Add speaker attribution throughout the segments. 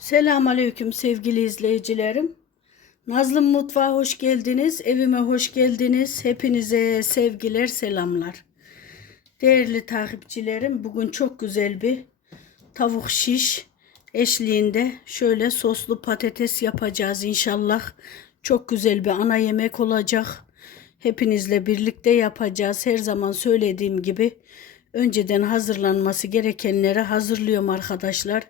Speaker 1: Selamünaleyküm sevgili izleyicilerim. Nazlım Mutfağa hoş geldiniz. Evime hoş geldiniz. Hepinize sevgiler, selamlar. Değerli takipçilerim, bugün çok güzel bir tavuk şiş eşliğinde şöyle soslu patates yapacağız inşallah. Çok güzel bir ana yemek olacak. Hepinizle birlikte yapacağız. Her zaman söylediğim gibi önceden hazırlanması gerekenleri hazırlıyorum arkadaşlar.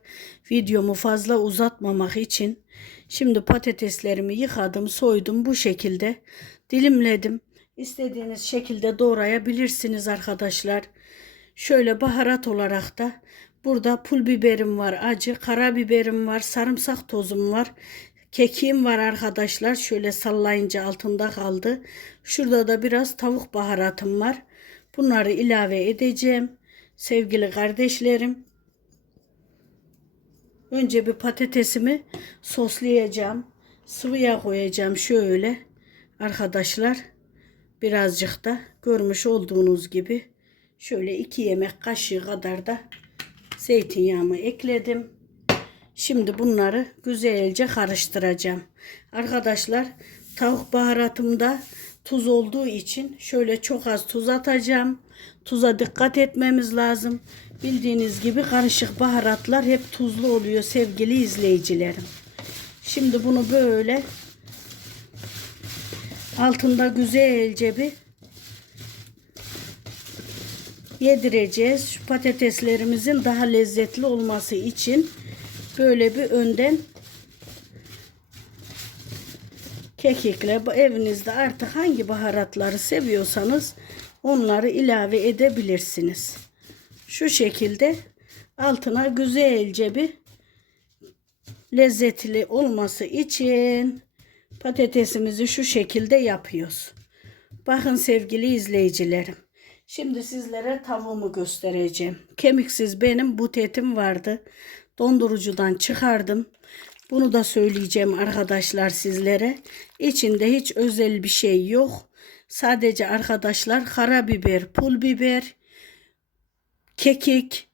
Speaker 1: Videomu fazla uzatmamak için. Şimdi patateslerimi yıkadım, soydum bu şekilde. Dilimledim. İstediğiniz şekilde doğrayabilirsiniz arkadaşlar. Şöyle baharat olarak da burada pul biberim var, acı, karabiberim var, sarımsak tozum var. Kekiğim var arkadaşlar. Şöyle sallayınca altında kaldı. Şurada da biraz tavuk baharatım var. Bunları ilave edeceğim. Sevgili kardeşlerim. Önce bir patatesimi soslayacağım. Sıvıya koyacağım şöyle. Arkadaşlar birazcık da görmüş olduğunuz gibi şöyle iki yemek kaşığı kadar da zeytinyağımı ekledim. Şimdi bunları güzelce karıştıracağım. Arkadaşlar tavuk baharatımda tuz olduğu için şöyle çok az tuz atacağım. Tuza dikkat etmemiz lazım. Bildiğiniz gibi karışık baharatlar hep tuzlu oluyor sevgili izleyicilerim. Şimdi bunu böyle altında güzelce bir yedireceğiz. Şu patateslerimizin daha lezzetli olması için böyle bir önden kekikle evinizde artık hangi baharatları seviyorsanız onları ilave edebilirsiniz. Şu şekilde altına güzelce bir lezzetli olması için patatesimizi şu şekilde yapıyoruz. Bakın sevgili izleyicilerim. Şimdi sizlere tavuğumu göstereceğim. Kemiksiz benim but etim vardı. Dondurucudan çıkardım. Bunu da söyleyeceğim arkadaşlar sizlere. İçinde hiç özel bir şey yok. Sadece arkadaşlar karabiber, pul biber, kekik,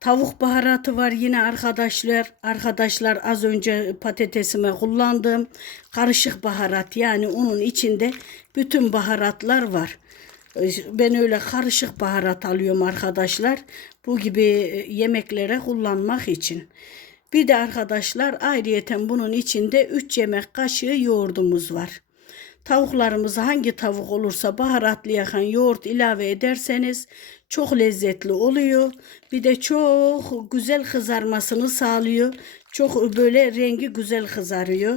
Speaker 1: tavuk baharatı var yine arkadaşlar. Arkadaşlar az önce patatesime kullandığım karışık baharat yani onun içinde bütün baharatlar var. Ben öyle karışık baharat alıyorum arkadaşlar. Bu gibi yemeklere kullanmak için. Bir de arkadaşlar ayrıyeten bunun içinde 3 yemek kaşığı yoğurdumuz var. Tavuklarımızı hangi tavuk olursa baharatlayan yoğurt ilave ederseniz çok lezzetli oluyor. Bir de çok güzel kızarmasını sağlıyor. Çok böyle rengi güzel kızarıyor.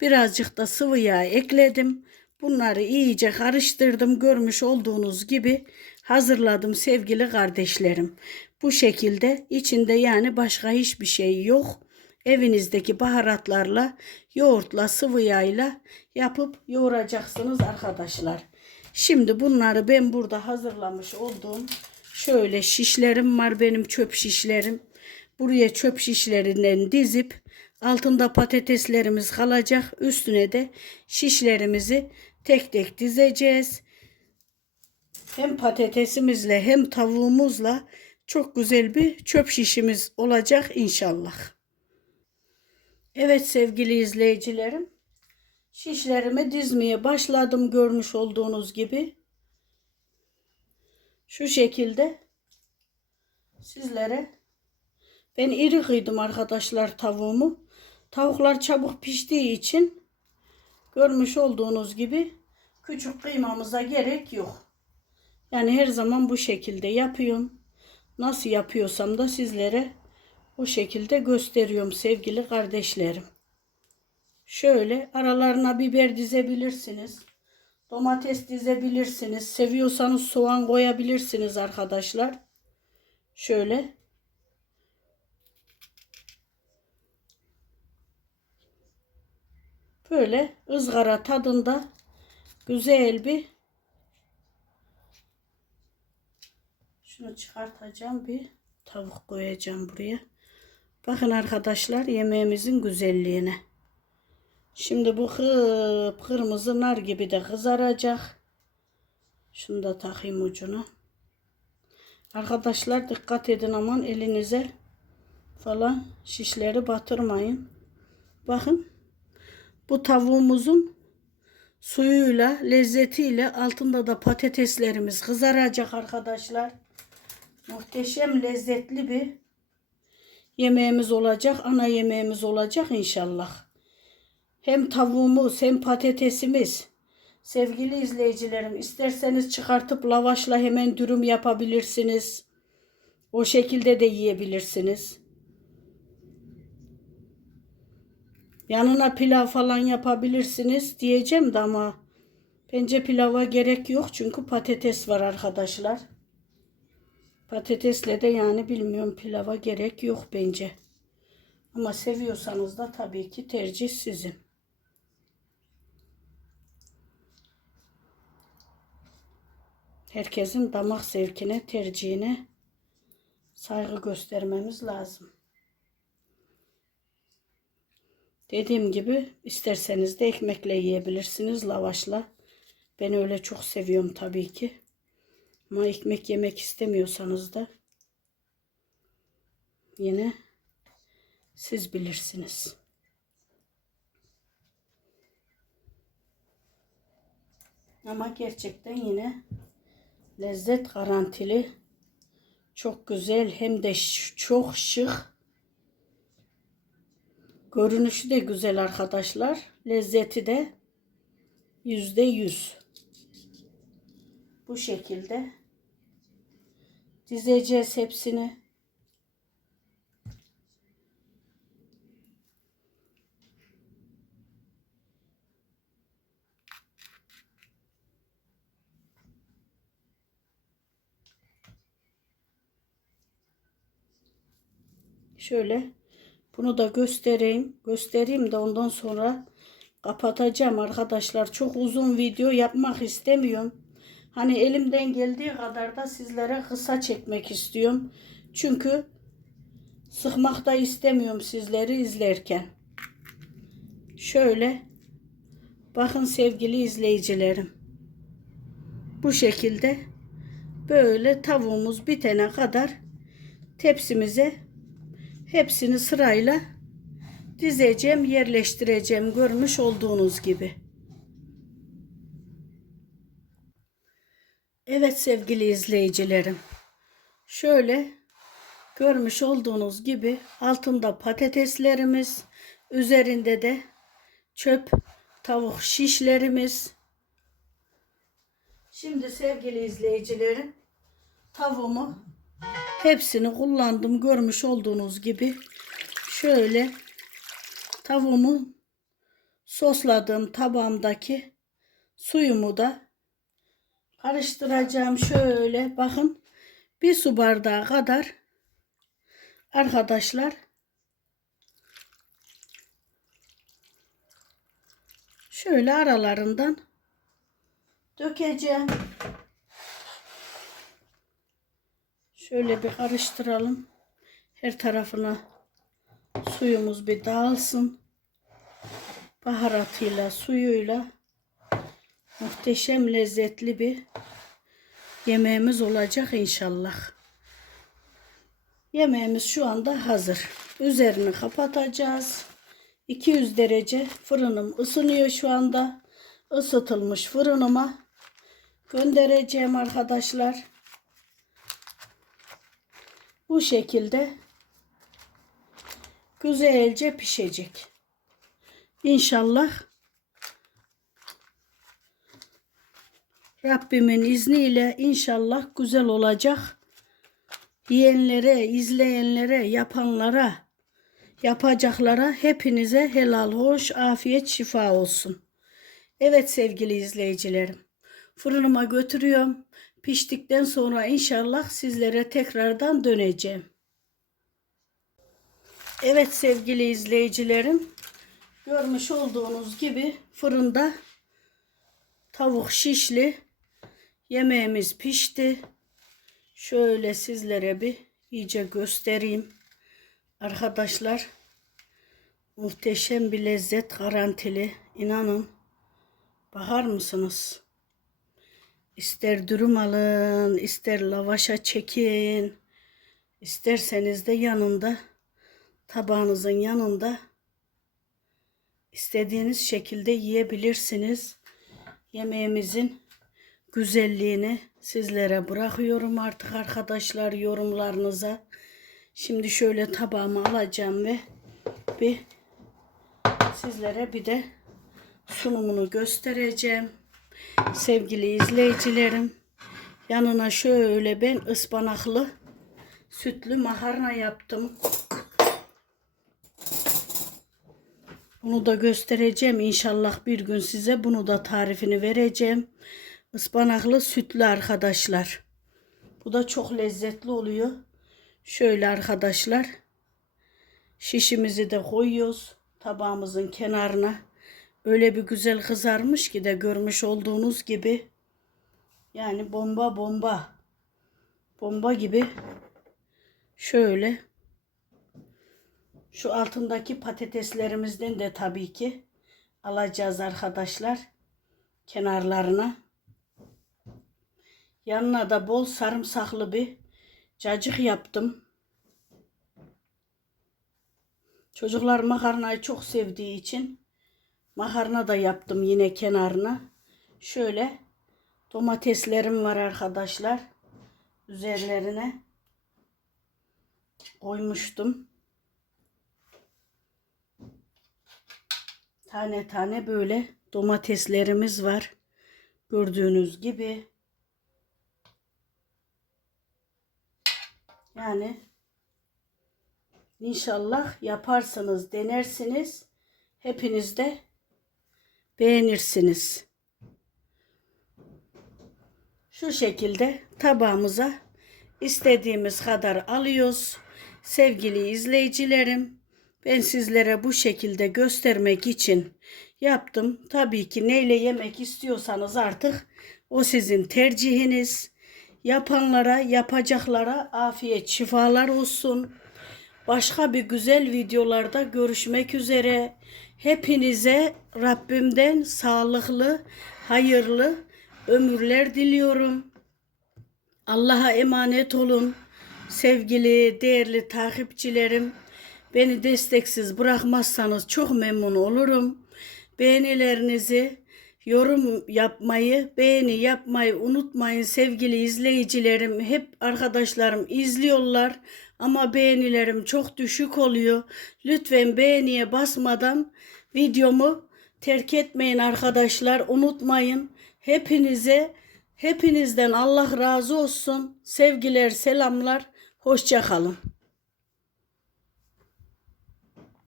Speaker 1: Birazcık da sıvı yağ ekledim. Bunları iyice karıştırdım. Görmüş olduğunuz gibi hazırladım sevgili kardeşlerim. Bu şekilde içinde yani başka hiçbir şey yok. Evinizdeki baharatlarla, yoğurtla, sıvı yağla yapıp yoğuracaksınız arkadaşlar. Şimdi bunları ben burada hazırlamış olduğum şöyle şişlerim var benim çöp şişlerim. Buraya çöp şişlerinden dizip altında patateslerimiz kalacak. Üstüne de şişlerimizi tek tek dizeceğiz. Hem patatesimizle hem tavuğumuzla çok güzel bir çöp şişimiz olacak inşallah. Evet sevgili izleyicilerim. Şişlerimi dizmeye başladım görmüş olduğunuz gibi. Şu şekilde sizlere ben iri kıydım arkadaşlar tavuğumu. Tavuklar çabuk piştiği için görmüş olduğunuz gibi küçük kıymamıza gerek yok. Yani her zaman bu şekilde yapıyorum. Nasıl yapıyorsam da sizlere bu şekilde gösteriyorum sevgili kardeşlerim. Şöyle aralarına biber dizebilirsiniz. Domates dizebilirsiniz. Seviyorsanız soğan koyabilirsiniz arkadaşlar. Şöyle. Böyle ızgara tadında güzel bir şunu çıkartacağım bir tavuk koyacağım buraya. Bakın arkadaşlar yemeğimizin güzelliğine. Şimdi bu kırmızı nar gibi de kızaracak. Şunu da takayım ucunu. Arkadaşlar dikkat edin aman elinize falan şişleri batırmayın. Bakın bu tavuğumuzun suyuyla, lezzetiyle altında da patateslerimiz kızaracak arkadaşlar. Muhteşem lezzetli bir yemeğimiz olacak. Ana yemeğimiz olacak inşallah. Hem tavuğumuz hem patatesimiz. Sevgili izleyicilerim isterseniz çıkartıp lavaşla hemen dürüm yapabilirsiniz. O şekilde de yiyebilirsiniz. Yanına pilav falan yapabilirsiniz diyeceğim de ama bence pilava gerek yok çünkü patates var arkadaşlar. Patatesle de yani bilmiyorum pilava gerek yok bence. Ama seviyorsanız da tabii ki tercih sizin. Herkesin damak zevkine, tercihine saygı göstermemiz lazım. Dediğim gibi isterseniz de ekmekle yiyebilirsiniz, lavaşla. Ben öyle çok seviyorum tabii ki. Ama ekmek yemek istemiyorsanız da yine siz bilirsiniz. Ama gerçekten yine lezzet garantili. Çok güzel hem de çok şık. Görünüşü de güzel arkadaşlar. Lezzeti de yüzde yüz. Bu şekilde dizeceğiz hepsini. Şöyle bunu da göstereyim. Göstereyim de ondan sonra kapatacağım arkadaşlar. Çok uzun video yapmak istemiyorum. Hani elimden geldiği kadar da sizlere kısa çekmek istiyorum. Çünkü sıkmak da istemiyorum sizleri izlerken. Şöyle bakın sevgili izleyicilerim. Bu şekilde böyle tavuğumuz bitene kadar tepsimize hepsini sırayla dizeceğim, yerleştireceğim görmüş olduğunuz gibi. Evet sevgili izleyicilerim. Şöyle görmüş olduğunuz gibi altında patateslerimiz, üzerinde de çöp tavuk şişlerimiz. Şimdi sevgili izleyicilerim tavuğumu hepsini kullandım görmüş olduğunuz gibi. Şöyle tavuğumu sosladığım tabağımdaki suyumu da karıştıracağım şöyle bakın bir su bardağı kadar arkadaşlar şöyle aralarından dökeceğim. Şöyle bir karıştıralım. Her tarafına suyumuz bir dağılsın. Baharatıyla, suyuyla muhteşem lezzetli bir yemeğimiz olacak inşallah. Yemeğimiz şu anda hazır. Üzerini kapatacağız. 200 derece fırınım ısınıyor şu anda. Isıtılmış fırınıma göndereceğim arkadaşlar. Bu şekilde güzelce pişecek. İnşallah Rabbimin izniyle inşallah güzel olacak. Yiyenlere, izleyenlere, yapanlara, yapacaklara hepinize helal, hoş, afiyet, şifa olsun. Evet sevgili izleyicilerim. Fırınıma götürüyorum. Piştikten sonra inşallah sizlere tekrardan döneceğim. Evet sevgili izleyicilerim. Görmüş olduğunuz gibi fırında tavuk şişli yemeğimiz pişti. Şöyle sizlere bir iyice göstereyim. Arkadaşlar muhteşem bir lezzet garantili. İnanın. Bakar mısınız? İster dürüm alın, ister lavaşa çekin. İsterseniz de yanında tabağınızın yanında istediğiniz şekilde yiyebilirsiniz. Yemeğimizin güzelliğini sizlere bırakıyorum artık arkadaşlar yorumlarınıza. Şimdi şöyle tabağımı alacağım ve bir sizlere bir de sunumunu göstereceğim. Sevgili izleyicilerim, yanına şöyle ben ıspanaklı sütlü makarna yaptım. Bunu da göstereceğim inşallah bir gün size bunu da tarifini vereceğim. Ispanaklı sütlü arkadaşlar. Bu da çok lezzetli oluyor. Şöyle arkadaşlar. Şişimizi de koyuyoruz tabağımızın kenarına. Öyle bir güzel kızarmış ki de görmüş olduğunuz gibi. Yani bomba bomba. Bomba gibi. Şöyle. Şu altındaki patateslerimizden de tabii ki alacağız arkadaşlar. Kenarlarına. Yanına da bol sarımsaklı bir cacık yaptım. Çocuklar makarnayı çok sevdiği için makarna da yaptım yine kenarına. Şöyle domateslerim var arkadaşlar. Üzerlerine koymuştum. Tane tane böyle domateslerimiz var. Gördüğünüz gibi. Yani inşallah yaparsınız, denersiniz. Hepiniz de beğenirsiniz. Şu şekilde tabağımıza istediğimiz kadar alıyoruz. Sevgili izleyicilerim, ben sizlere bu şekilde göstermek için yaptım. Tabii ki neyle yemek istiyorsanız artık o sizin tercihiniz. Yapanlara, yapacaklara afiyet, şifalar olsun. Başka bir güzel videolarda görüşmek üzere. Hepinize Rabbimden sağlıklı, hayırlı ömürler diliyorum. Allah'a emanet olun. Sevgili, değerli takipçilerim. Beni desteksiz bırakmazsanız çok memnun olurum. Beğenilerinizi, yorum yapmayı, beğeni yapmayı unutmayın sevgili izleyicilerim. Hep arkadaşlarım izliyorlar ama beğenilerim çok düşük oluyor. Lütfen beğeniye basmadan videomu terk etmeyin arkadaşlar. Unutmayın. Hepinize hepinizden Allah razı olsun. Sevgiler, selamlar. Hoşça kalın.